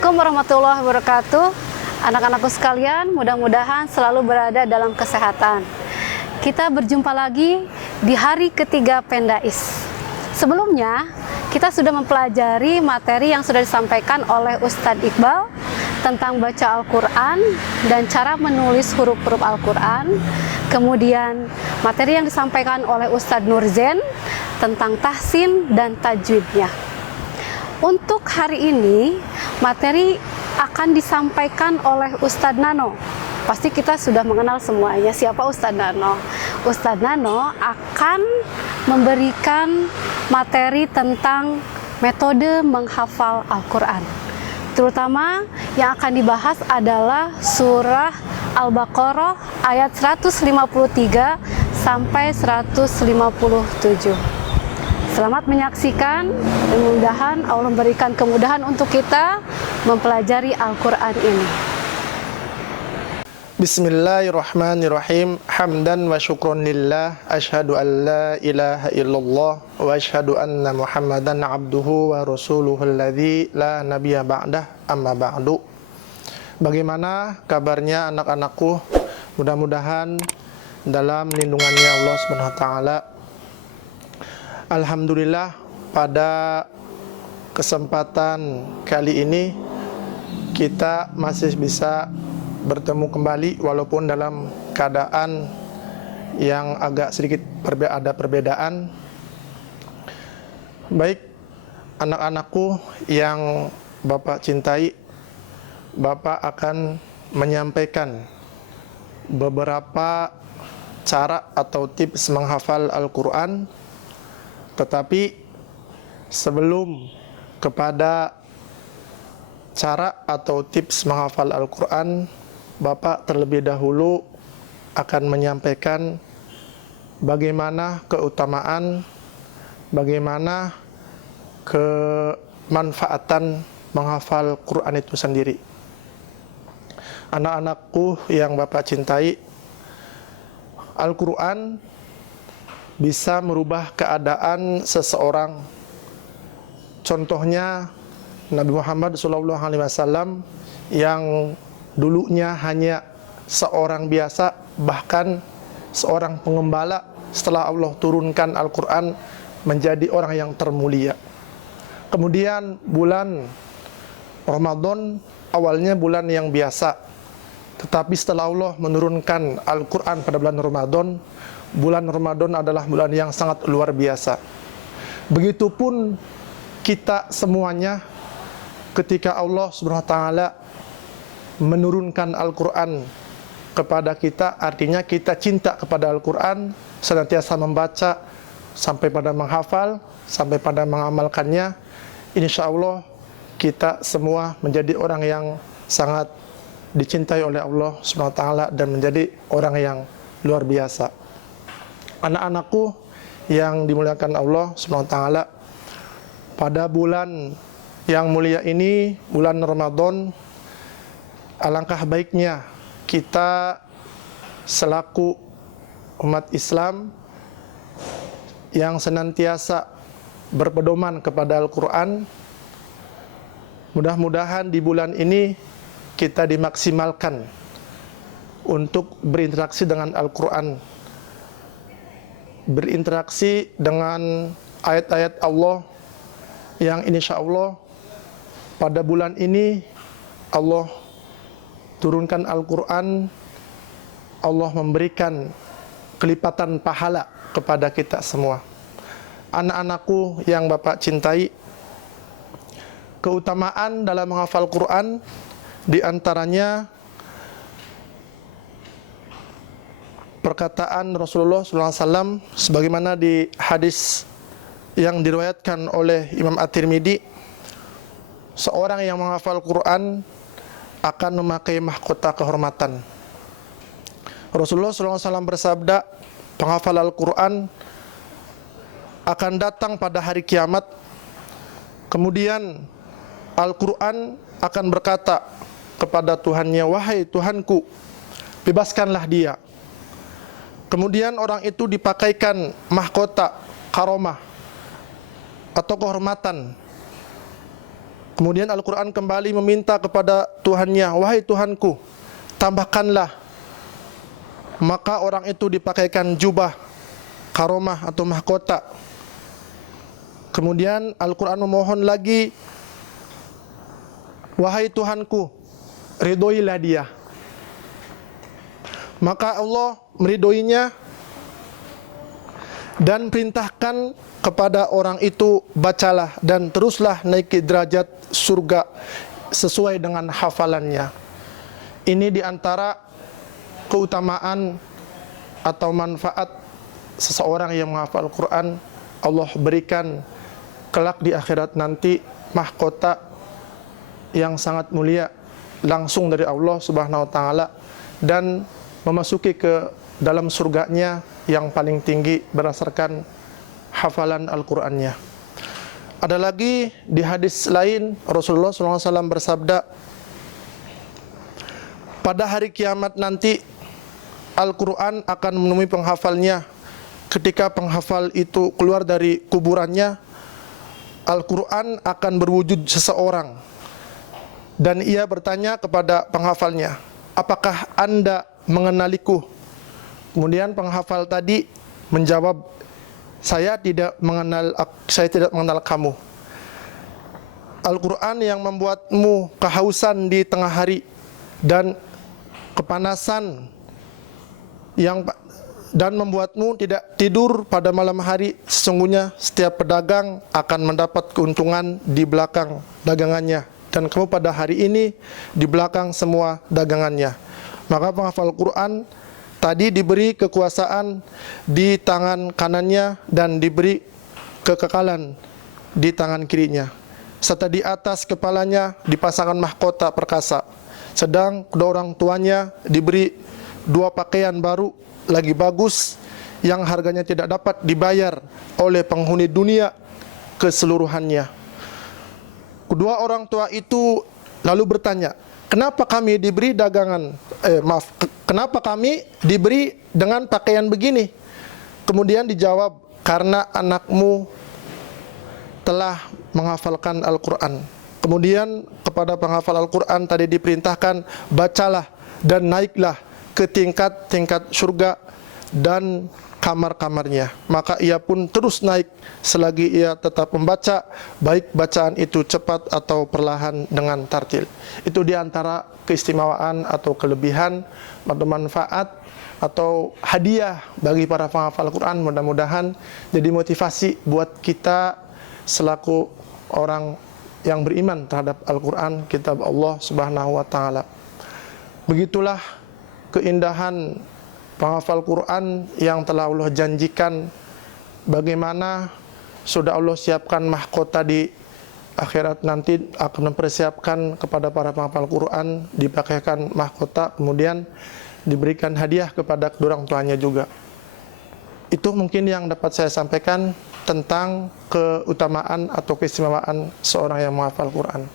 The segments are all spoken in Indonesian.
Assalamualaikum warahmatullahi wabarakatuh. Anak-anakku sekalian, mudah-mudahan selalu berada dalam kesehatan. Kita berjumpa lagi di hari ketiga Pendais. Sebelumnya, kita sudah mempelajari materi yang sudah disampaikan oleh Ustadz Iqbal tentang baca Al-Quran dan cara menulis huruf-huruf Al-Quran. Kemudian materi yang disampaikan oleh Ustadz Nurzen tentang tahsin dan tajwidnya. Untuk hari ini, materi akan disampaikan oleh Ustadz Nano. Pasti kita sudah mengenal semuanya siapa Ustadz Nano. Ustadz Nano akan memberikan materi tentang metode menghafal Al-Quran. Terutama yang akan dibahas adalah surah Al-Baqarah ayat 153 sampai 157. Selamat menyaksikan, dan mudah-mudahan Allah memberikan kemudahan untuk kita mempelajari Al-Quran ini. Bismillahirrahmanirrahim. Hamdan wa syukron lillah. Ashhadu an la ilaha illallah wa ashhadu anna Muhammadan abduhu wa rasuluhu alladzi la nabiyya ba'dah, amma ba'du. Bagaimana kabarnya anak-anakku? Mudah-mudahan dalam lindungannya Allah Subhanahu wa taala. Alhamdulillah, pada kesempatan kali ini kita masih bisa bertemu kembali walaupun dalam keadaan yang agak sedikit ada perbedaan. Baik anak-anakku yang Bapak cintai, Bapak akan menyampaikan beberapa cara atau tips menghafal Al-Quran. Tetapi sebelum kepada cara atau tips menghafal Al-Quran, Bapak terlebih dahulu akan menyampaikan bagaimana keutamaan, bagaimana kemanfaatan menghafal Quran itu sendiri. Anak-anakku yang Bapak cintai, Al-Quran bisa merubah keadaan seseorang. Contohnya Nabi Muhammad SAW yang dulunya hanya seorang biasa, bahkan seorang pengembala, setelah Allah turunkan Al-Quran menjadi orang yang termulia. Kemudian bulan Ramadan awalnya bulan yang biasa, tetapi setelah Allah menurunkan Al-Quran pada bulan Ramadan adalah bulan yang sangat luar biasa. Begitupun kita semuanya, ketika Allah Subhanahu wa taala menurunkan Al-Quran kepada kita, artinya kita cinta kepada Al-Quran, senantiasa membaca sampai pada menghafal, sampai pada mengamalkannya. Insya Allah kita semua menjadi orang yang sangat dicintai oleh Allah Subhanahu wa taala dan menjadi orang yang luar biasa. Anak-anakku yang dimuliakan Allah Subhanahu wa taala, pada bulan yang mulia ini, bulan Ramadan, alangkah baiknya kita selaku umat Islam yang senantiasa berpedoman kepada Al-Quran, mudah-mudahan di bulan ini kita dimaksimalkan untuk berinteraksi dengan Al-Quran, berinteraksi dengan ayat-ayat Allah yang insya Allah pada bulan ini Allah turunkan Al-Quran, Allah memberikan kelipatan pahala kepada kita semua. Anak-anakku yang Bapak cintai, keutamaan dalam menghafal Quran diantaranya perkataan Rasulullah SAW sebagaimana di hadis yang diriwayatkan oleh Imam At-Tirmidzi, seorang yang menghafal Quran akan memakai mahkota kehormatan. Rasulullah SAW bersabda, penghafal Al-Quran akan datang pada hari kiamat, kemudian Al-Quran akan berkata kepada Tuhannya, wahai Tuhanku, bebaskanlah dia. Kemudian orang itu dipakaikan mahkota karomah atau kehormatan. Kemudian Al-Quran kembali meminta kepada Tuhannya, wahai Tuhanku, tambahkanlah. Maka orang itu dipakaikan jubah, karomah atau mahkota. Kemudian Al-Quran memohon lagi, wahai Tuhanku, ridhoilah dia. Maka Allah meridhoinya dan perintahkan kepada orang itu, bacalah dan teruslah naiki derajat surga sesuai dengan hafalannya. Ini diantara keutamaan atau manfaat seseorang yang menghafal Al-Quran. Allah berikan kelak di akhirat nanti mahkota yang sangat mulia langsung dari Allah Subhanahu wa taala, dan memasuki ke dalam surganya yang paling tinggi berdasarkan hafalan Al-Qur'annya. Ada lagi di hadis lain Rasulullah SAW bersabda, pada hari kiamat nanti Al-Quran akan menemui penghafalnya. Ketika penghafal itu keluar dari kuburannya, Al-Quran akan berwujud seseorang, dan ia bertanya kepada penghafalnya, apakah Anda mengenaliku? Kemudian penghafal tadi menjawab, saya tidak mengenal kamu. Al-Quran yang membuatmu kehausan di tengah hari dan kepanasan dan membuatmu tidak tidur pada malam hari, sesungguhnya setiap pedagang akan mendapat keuntungan di belakang dagangannya, dan kamu pada hari ini di belakang semua dagangannya. Maka penghafal Quran tadi diberi kekuasaan di tangan kanannya dan diberi kekekalan di tangan kirinya, serta di atas kepalanya dipasangkan mahkota perkasa. Sedang kedua orang tuanya diberi 2 pakaian baru lagi bagus yang harganya tidak dapat dibayar oleh penghuni dunia keseluruhannya. Kedua orang tua itu lalu bertanya, kenapa kami diberi kenapa kami diberi dengan pakaian begini? Kemudian dijawab, karena anakmu telah menghafalkan Al-Quran. Kemudian kepada penghafal Al-Quran tadi diperintahkan, bacalah dan naiklah ke tingkat-tingkat surga dan kamar-kamarnya. Maka ia pun terus naik selagi ia tetap membaca, baik bacaan itu cepat atau perlahan dengan tartil. Itu diantara keistimewaan atau kelebihan atau manfaat atau hadiah bagi para penghafal Al-Quran. Mudah-mudahan jadi motivasi buat kita selaku orang yang beriman terhadap Al-Quran, kitab Allah Subhanahu wa taala. Begitulah keindahan penghafal Quran yang telah Allah janjikan, bagaimana sudah Allah siapkan mahkota di akhirat nanti akan mempersiapkan kepada para penghafal Quran, dipakaikan mahkota, kemudian diberikan hadiah kepada kedua orang tuanya juga. Itu mungkin yang dapat saya sampaikan tentang keutamaan atau keistimewaan seorang yang menghafal Quran.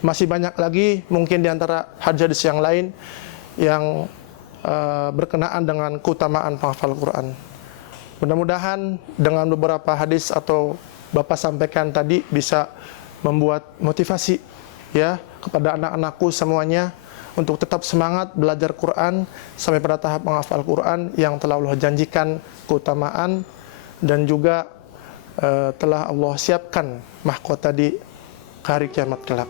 Masih banyak lagi mungkin di antara hadis yang lain yang berkenaan dengan keutamaan penghafal Quran. Mudah-mudahan dengan beberapa hadis atau Bapak sampaikan tadi bisa membuat motivasi ya kepada anak-anakku semuanya untuk tetap semangat belajar Quran sampai pada tahap menghafal Quran yang telah Allah janjikan keutamaan, dan juga telah Allah siapkan mahkota di hari kiamat kelak.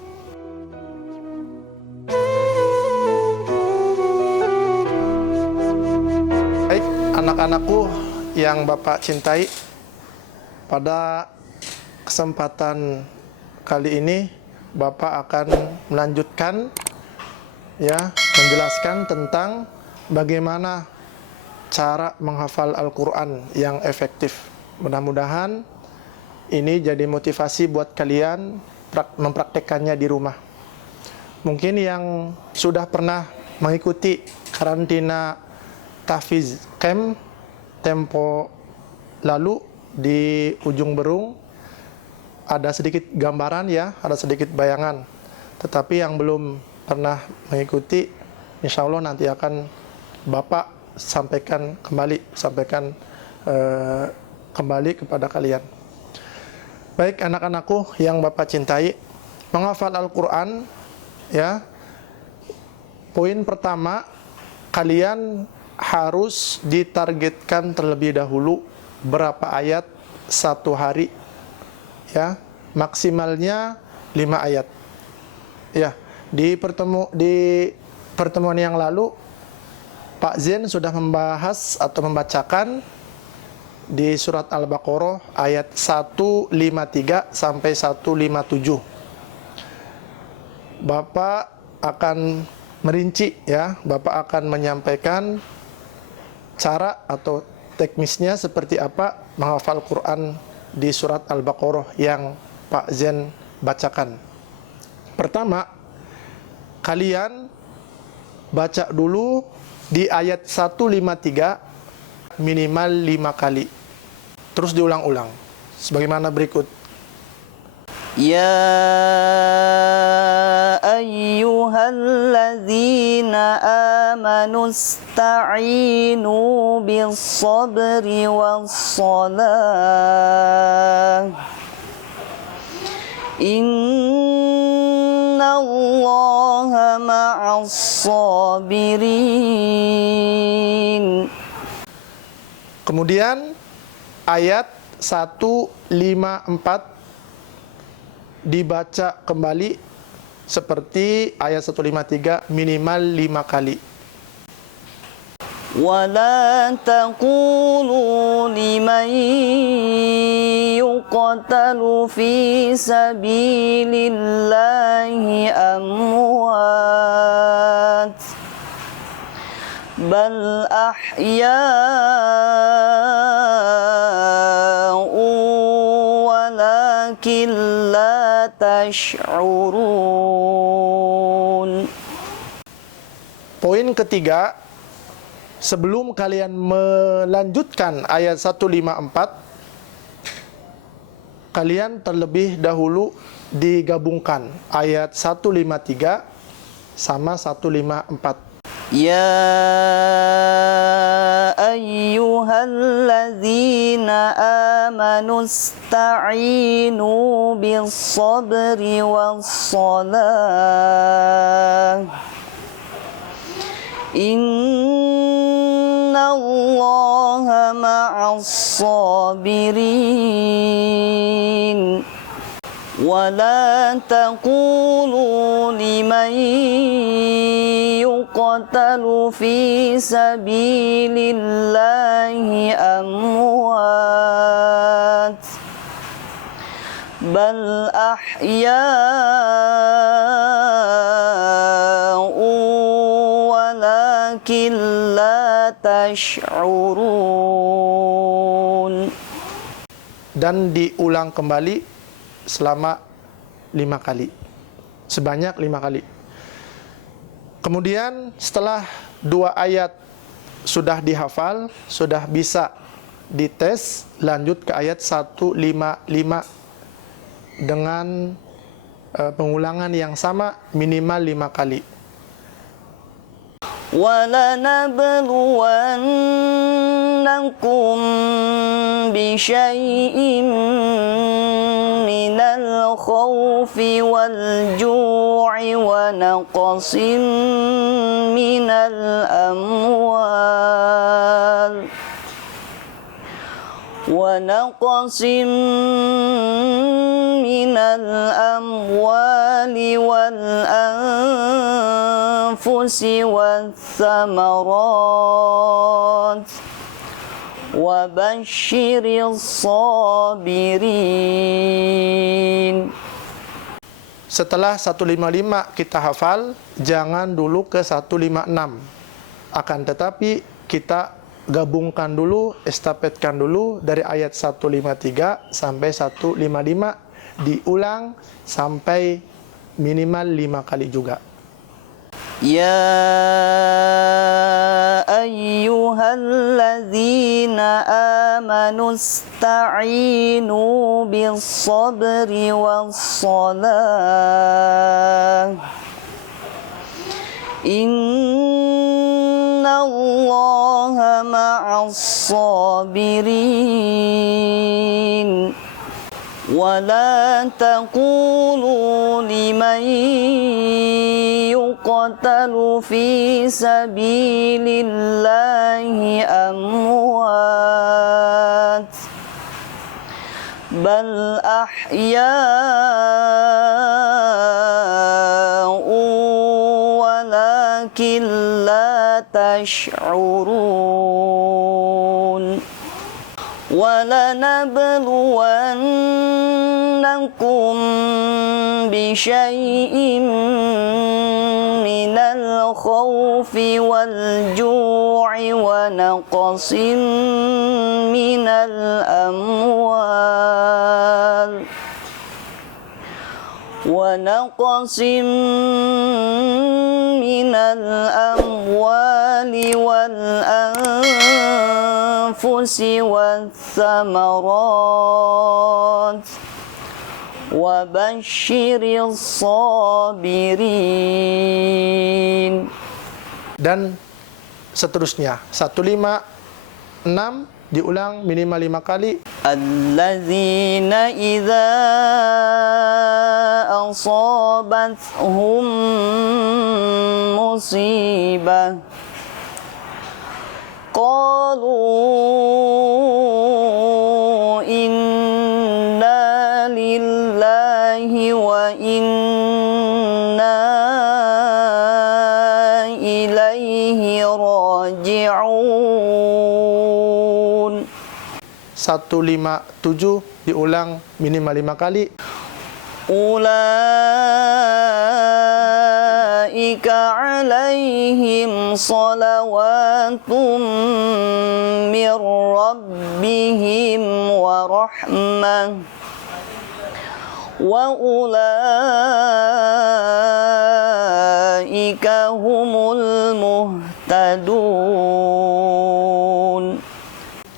Baik, anak-anakku yang Bapak cintai, pada kesempatan kali ini Bapak akan melanjutkan menjelaskan tentang bagaimana cara menghafal Al-Quran yang efektif. Mudah-mudahan ini jadi motivasi buat kalian mempraktekannya di rumah. Mungkin yang sudah pernah mengikuti karantina tahfiz camp tempo lalu di Ujung Berung, ada sedikit gambaran ada sedikit bayangan. Tetapi yang belum pernah mengikuti, insya Allah nanti akan Bapak sampaikan kembali kepada kalian. Baik anak-anakku yang Bapak cintai, menghafal Al-Quran, ya, poin pertama, kalian harus ditargetkan terlebih dahulu berapa ayat satu hari, ya, maksimalnya 5 ayat. Ya, di pertemuan yang lalu Pak Zen sudah membahas atau membacakan di surat Al-Baqarah ayat 153 sampai 157. Bapak akan merinci, ya, Bapak akan menyampaikan cara atau teknisnya seperti apa menghafal Quran di surat Al-Baqarah yang Pak Zen bacakan. Pertama, kalian baca dulu di ayat 153 minimal 5 kali. Terus diulang-ulang sebagaimana berikut. Ya ayyuhalladzina amanu ista'inu bis-sabri was-salah. Innallaha ma'as-sabirin. Kemudian ayat 154 dibaca kembali seperti ayat 153 minimal 5 kali. ولا تقولوا لمن يقتل في سبيل الله أموات بل أحياء ولكن لا تشعرون. Poin ketiga, sebelum kalian melanjutkan ayat 154, kalian terlebih dahulu digabungkan ayat 153 sama 154. Ya ayyuhalladzina amanu ista'inu bis-sabri was-salah. Innallaha ma'as-sabirin. ولا تقولوا لمن يقتل في سبيل الله أموات بل أحياء ولكن لا تشعرون. Dan diulang kembali selama 5 kali, sebanyak 5 kali. Kemudian setelah 2 ayat sudah dihafal, sudah bisa dites, lanjut ke ayat 155 dengan pengulangan yang sama minimal 5 kali. وَلَنَبْلُوَنَّكُمْ بِشَيْءٍ مِّنَ الْخَوْفِ وَالْجُوعِ وَنَقْصٍ مِّنَ الْأَمْوَالِ وَالْأَنفُسِ وَالثَّمَرَاتِ وَبَشِّرِ الصَّابِرِينَ. Setelah 155 kita hafal, jangan dulu ke 156. Akan tetapi kita gabungkan dulu, estafetkan dulu dari ayat 153 sampai 155, diulang sampai minimal 5 kali juga. Ya ayyuhalladzina amanu ista'inu bis-sabri was-salah. Innallaha ma'as-sabirin. ولا تقولوا لمن يقتل في سبيل الله أموات بل أحياء ولكن لا تشعرون ولنبلونكم بشيء من الخوف والجوع ونقص من الأموال والأنفس والثمرات وبشر الصابرين. Dan seterusnya. 156 diulang minimal 5 kali. الذين إذا أصابتهم مصيبة قالوا إنا لله وإنا إليه راجعون. 157 diulang minimal 5 kali. أولئك عليهم صلوات من ربهم ورحمة وأولئك هم المهتدون.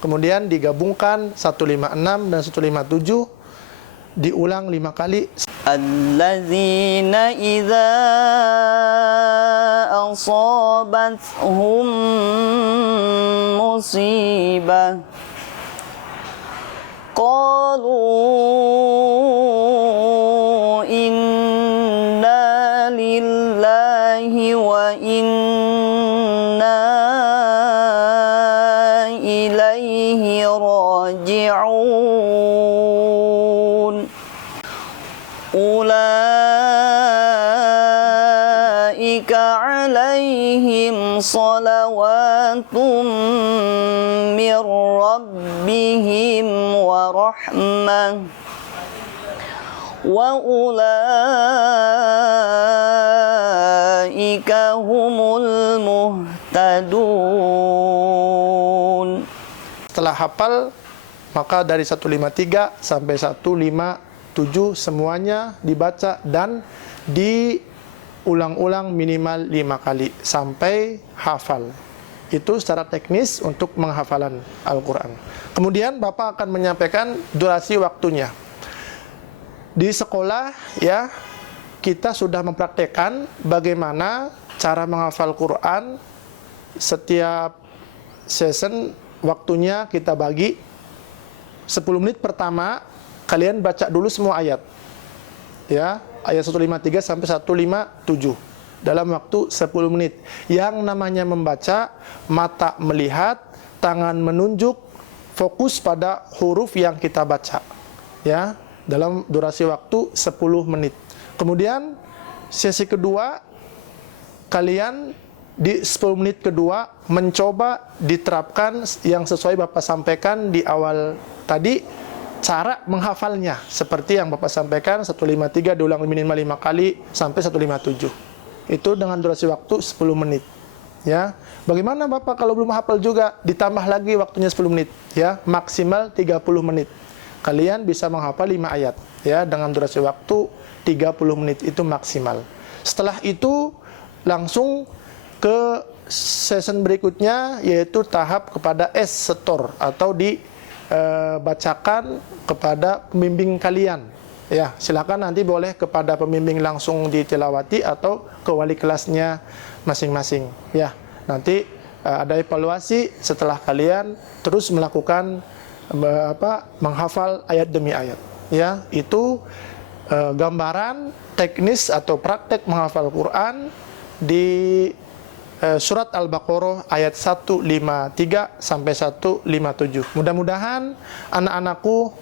Kemudian digabungkan 156 dan 157 diulang 5 kali. الذين إذا أصابتهم مصيبة قالوا إنا لله وإنا إليه راجعون. أولئك عليهم صلوات من ربهم ورحمة وأولئك هم المهتدون. Setelah hafal, maka dari 153 sampai 157 semuanya dibaca dan diulang-ulang minimal 5 kali sampai hafal. Itu secara teknis untuk menghafalan Al-Quran. Kemudian Bapak akan menyampaikan durasi waktunya. Di sekolah ya, kita sudah mempraktekkan bagaimana cara menghafal Quran. Setiap session waktunya kita bagi 10 menit pertama, kalian baca dulu semua ayat. Ya, ayat 153 sampai 157 dalam waktu 10 menit. Yang namanya membaca, mata melihat, tangan menunjuk, fokus pada huruf yang kita baca. Ya, dalam durasi waktu 10 menit. Kemudian sesi kedua, kalian di 10 menit kedua mencoba diterapkan yang sesuai Bapak sampaikan di awal tadi, cara menghafalnya seperti yang Bapak sampaikan 153 diulang minimal 5 kali sampai 157. Itu dengan durasi waktu 10 menit. Ya. Bagaimana Bapak kalau belum hafal juga, ditambah lagi waktunya 10 menit, ya, maksimal 30 menit. Kalian bisa menghafal 5 ayat, ya, dengan durasi waktu 30 menit itu maksimal. Setelah itu langsung ke session berikutnya, yaitu tahap kepada setor atau dibacakan kepada pembimbing kalian. Ya, silakan nanti boleh kepada pembimbing langsung ditilawati atau ke wali kelasnya masing-masing. Ya, nanti ada evaluasi setelah kalian terus melakukan menghafal ayat demi ayat. ya, itu gambaran teknis atau praktek menghafal Quran di surat Al-Baqarah ayat 153 sampai 157. Mudah-mudahan anak-anakku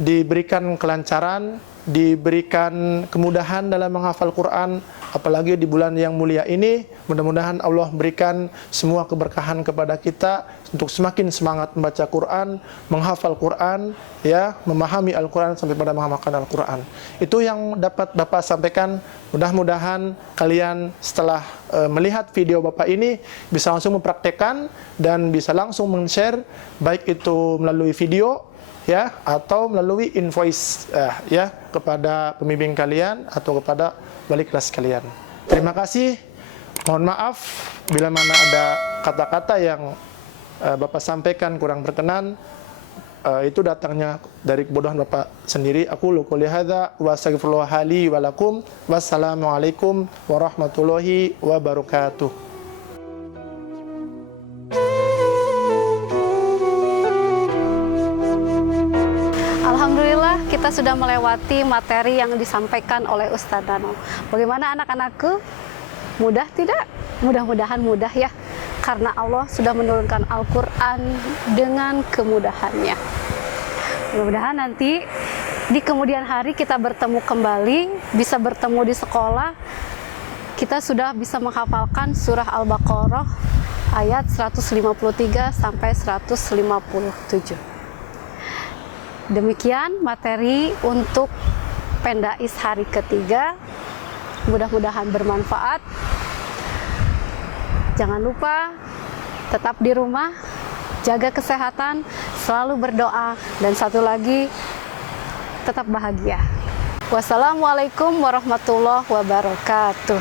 diberikan kelancaran, diberikan kemudahan dalam menghafal Quran, apalagi di bulan yang mulia ini. Mudah-mudahan Allah berikan semua keberkahan kepada kita untuk semakin semangat membaca Quran, menghafal Quran, ya, memahami Al-Quran sampai pada menghafalkan Al-Quran. Itu yang dapat Bapak sampaikan. Mudah-mudahan kalian setelah melihat video Bapak ini bisa langsung mempraktekkan dan bisa langsung men-share, baik itu melalui video, ya, atau melalui invoice, ya, kepada pembimbing kalian atau kepada wali kelas kalian. Terima kasih. Mohon maaf bila mana ada kata-kata yang Bapak sampaikan kurang berkenan. Itu datangnya dari kebodohan Bapak sendiri. Aku qouli hadza wa astaghfirullah li wa lakum. Wassalamualaikum warahmatullahi wabarakatuh. Alhamdulillah, kita sudah melewati materi yang disampaikan oleh Ustadz Dano. Bagaimana anak-anakku? Mudah tidak? Mudah-mudahan mudah ya, karena Allah sudah menurunkan Al-Quran dengan kemudahannya. Mudah-mudahan nanti di kemudian hari kita bertemu kembali, bisa bertemu di sekolah, kita sudah bisa menghafalkan surah Al-Baqarah ayat 153 sampai 157. Demikian materi untuk Pendais hari ketiga. Mudah-mudahan bermanfaat. Jangan lupa tetap di rumah, jaga kesehatan, selalu berdoa, dan satu lagi, tetap bahagia. Wassalamualaikum warahmatullahi wabarakatuh.